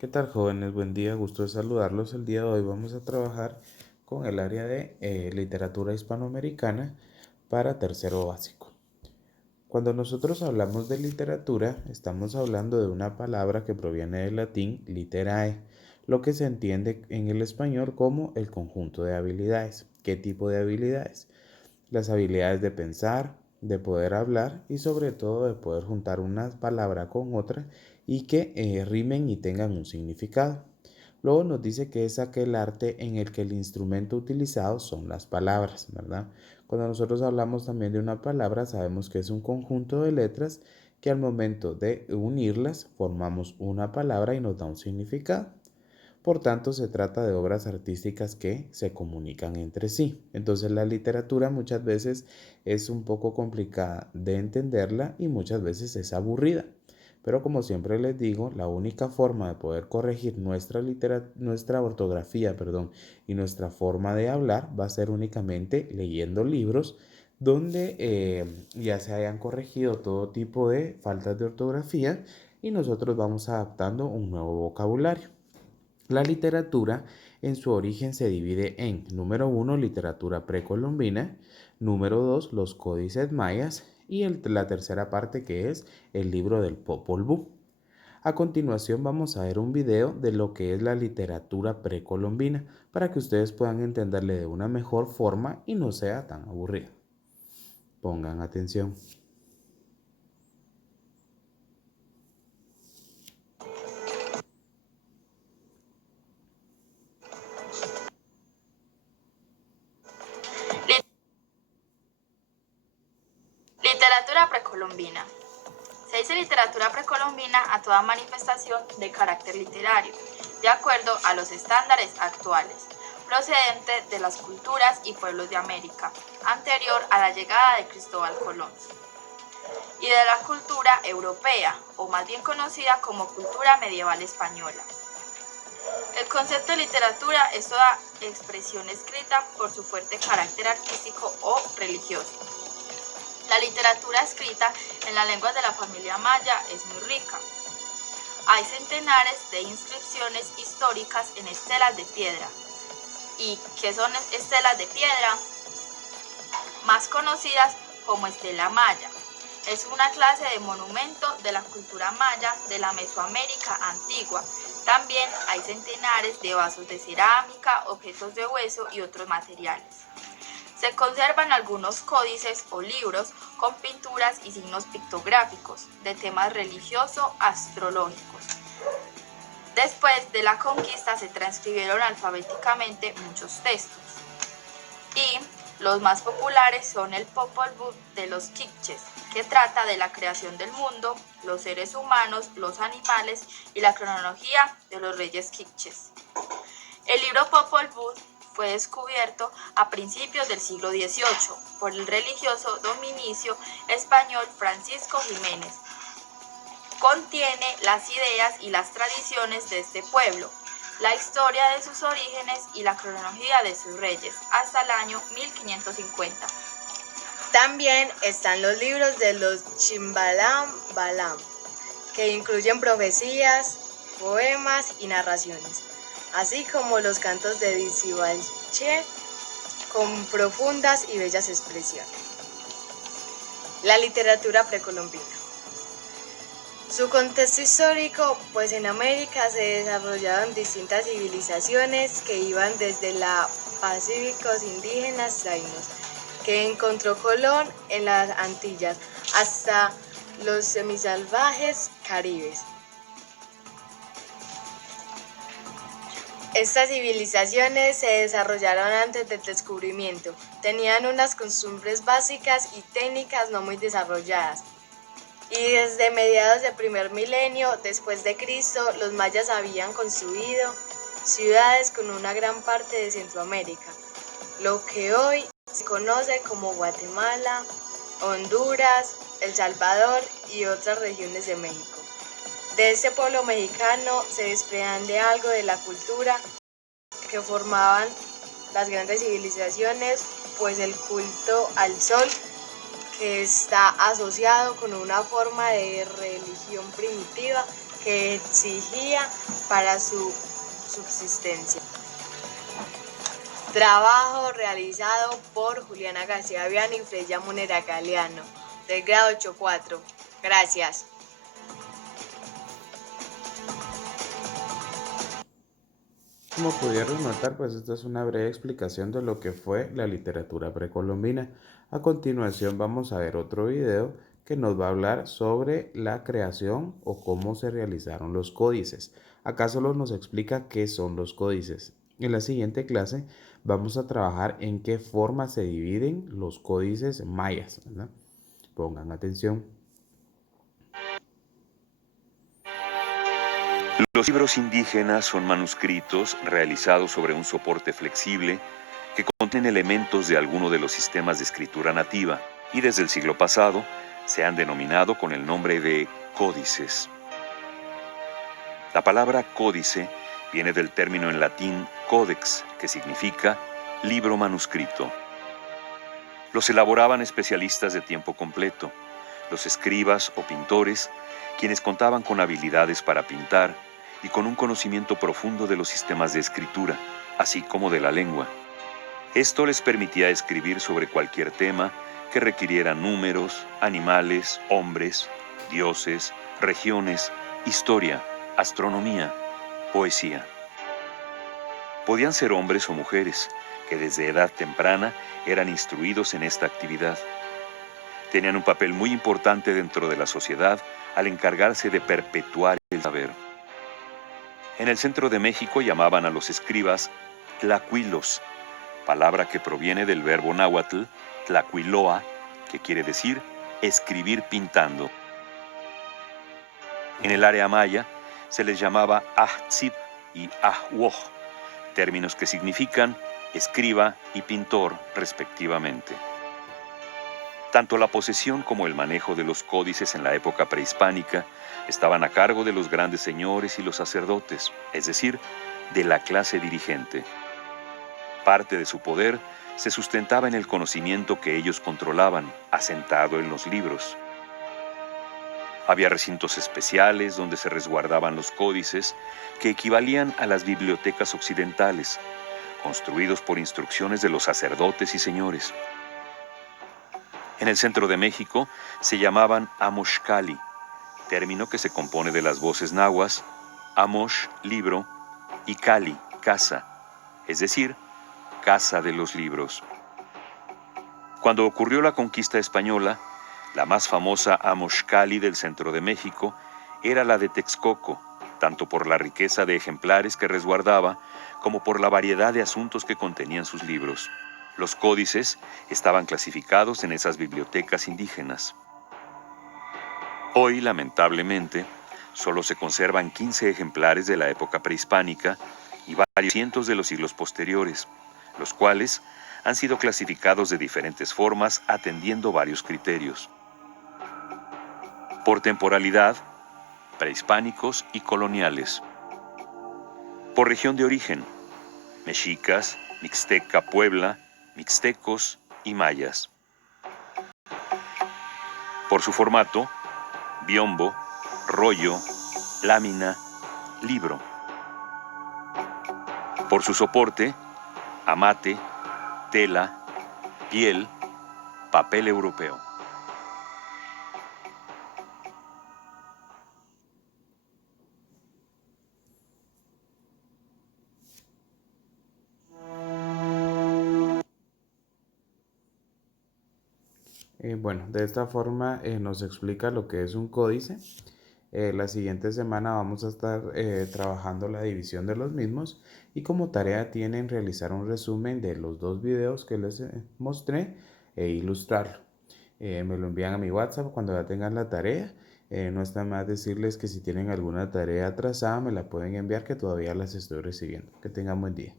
¿Qué tal, jóvenes? Buen día, gusto de saludarlos. El día de hoy vamos a trabajar con el área de literatura hispanoamericana para tercero básico. Cuando nosotros hablamos de literatura, estamos hablando de una palabra que proviene del latín literae, lo que se entiende en el español como el conjunto de habilidades. ¿Qué tipo de habilidades? Las habilidades de pensar, de poder hablar y sobre todo de poder juntar una palabra con otra y que rimen y tengan un significado. Luego nos dice que es aquel arte en el que el instrumento utilizado son las palabras, ¿verdad? Cuando nosotros hablamos también de una palabra, sabemos que es un conjunto de letras que al momento de unirlas formamos una palabra y nos da un significado. Por tanto, se trata de obras artísticas que se comunican entre sí. Entonces, la literatura muchas veces es un poco complicada de entenderla y muchas veces es aburrida. Pero como siempre les digo, la única forma de poder corregir nuestra ortografía, y nuestra forma de hablar va a ser únicamente leyendo libros donde ya se hayan corregido todo tipo de faltas de ortografía y nosotros vamos adaptando un nuevo vocabulario. La literatura en su origen se divide en, número uno, literatura precolombina, número dos, los códices mayas y la tercera parte que es el libro del Popol Vuh. A continuación vamos a ver un video de lo que es la literatura precolombina para que ustedes puedan entenderle de una mejor forma y no sea tan aburrida. Pongan atención. Literatura precolombina. Se dice literatura precolombina a toda manifestación de carácter literario, de acuerdo a los estándares actuales, procedente de las culturas y pueblos de América, anterior a la llegada de Cristóbal Colón, y de la cultura europea, o más bien conocida como cultura medieval española. El concepto de literatura es toda expresión escrita por su fuerte carácter artístico o religioso. La literatura escrita en las lenguas de la familia maya es muy rica. Hay centenares de inscripciones históricas en estelas de piedra. ¿Y qué son estelas de piedra? Más conocidas como estela maya. Es una clase de monumento de la cultura maya de la Mesoamérica antigua. También hay centenares de vasos de cerámica, objetos de hueso y otros materiales. Se conservan algunos códices o libros con pinturas y signos pictográficos de temas religioso-astrológicos. Después de la conquista se transcribieron alfabéticamente muchos textos y los más populares son el Popol Vuh de los Quiches, que trata de la creación del mundo, los seres humanos, los animales y la cronología de los reyes quiches. El libro Popol Vuh fue descubierto a principios del siglo XVIII por el religioso dominicio español Francisco Jiménez. Contiene las ideas y las tradiciones de este pueblo, la historia de sus orígenes y la cronología de sus reyes hasta el año 1550. También están los libros de los Chimbalam Balam, que incluyen profecías, poemas y narraciones, así como los cantos de Disibalché con profundas y bellas expresiones. La literatura precolombina. Su contexto histórico, pues en América se desarrollaron distintas civilizaciones que iban desde la pacíficos indígenas taínos, que encontró Colón en las Antillas, hasta los semisalvajes caribes. Estas civilizaciones se desarrollaron antes del descubrimiento, tenían unas costumbres básicas y técnicas no muy desarrolladas. Y desde mediados del primer milenio después de Cristo, los mayas habían construido ciudades con una gran parte de Centroamérica, lo que hoy se conoce como Guatemala, Honduras, El Salvador y otras regiones de México. De este pueblo mexicano se desprende algo de la cultura que formaban las grandes civilizaciones, pues el culto al sol, que está asociado con una forma de religión primitiva que exigía para su subsistencia. Trabajo realizado por Juliana García Viana y Freya Munera Galeano, del grado 8-4. Gracias. Como pudieron notar, pues esta es una breve explicación de lo que fue la literatura precolombina. A continuación vamos a ver otro video que nos va a hablar sobre la creación o cómo se realizaron los códices. Acá solo nos explica qué son los códices. En la siguiente clase vamos a trabajar en qué forma se dividen los códices mayas, ¿verdad? Pongan atención. Los libros indígenas son manuscritos realizados sobre un soporte flexible que contienen elementos de alguno de los sistemas de escritura nativa y desde el siglo pasado se han denominado con el nombre de códices. La palabra códice viene del término en latín codex, que significa libro manuscrito. Los elaboraban especialistas de tiempo completo, los escribas o pintores, quienes contaban con habilidades para pintar y con un conocimiento profundo de los sistemas de escritura, así como de la lengua. Esto les permitía escribir sobre cualquier tema que requiriera números, animales, hombres, dioses, regiones, historia, astronomía, poesía. Podían ser hombres o mujeres, que desde edad temprana eran instruidos en esta actividad. Tenían un papel muy importante dentro de la sociedad al encargarse de perpetuar el saber. En el centro de México llamaban a los escribas tlacuilos, palabra que proviene del verbo náhuatl tlacuiloa, que quiere decir escribir pintando. En el área maya se les llamaba ahtzib y ahwoj, términos que significan escriba y pintor respectivamente. Tanto la posesión como el manejo de los códices en la época prehispánica estaban a cargo de los grandes señores y los sacerdotes, es decir, de la clase dirigente. Parte de su poder se sustentaba en el conocimiento que ellos controlaban, asentado en los libros. Había recintos especiales donde se resguardaban los códices que equivalían a las bibliotecas occidentales, construidos por instrucciones de los sacerdotes y señores. En el centro de México se llamaban amoxcali, término que se compone de las voces nahuas, amox, libro, y cali, casa, es decir, casa de los libros. Cuando ocurrió la conquista española, la más famosa amoxcali del centro de México era la de Texcoco, tanto por la riqueza de ejemplares que resguardaba como por la variedad de asuntos que contenían sus libros. Los códices estaban clasificados en esas bibliotecas indígenas. Hoy, lamentablemente, solo se conservan 15 ejemplares de la época prehispánica y varios cientos de los siglos posteriores, los cuales han sido clasificados de diferentes formas atendiendo varios criterios. Por temporalidad, prehispánicos y coloniales. Por región de origen, mexicas, mixteca, Puebla, mixtecos y mayas. Por su formato, biombo, rollo, lámina, libro. Por su soporte, amate, tela, piel, papel europeo. Bueno, de esta forma nos explica lo que es un códice. La siguiente semana vamos a estar trabajando la división de los mismos y como tarea tienen realizar un resumen de los dos videos que les mostré e ilustrarlo. Me lo envían a mi WhatsApp cuando ya tengan la tarea. No está más decirles que si tienen alguna tarea atrasada me la pueden enviar, que todavía las estoy recibiendo. Que tengan buen día.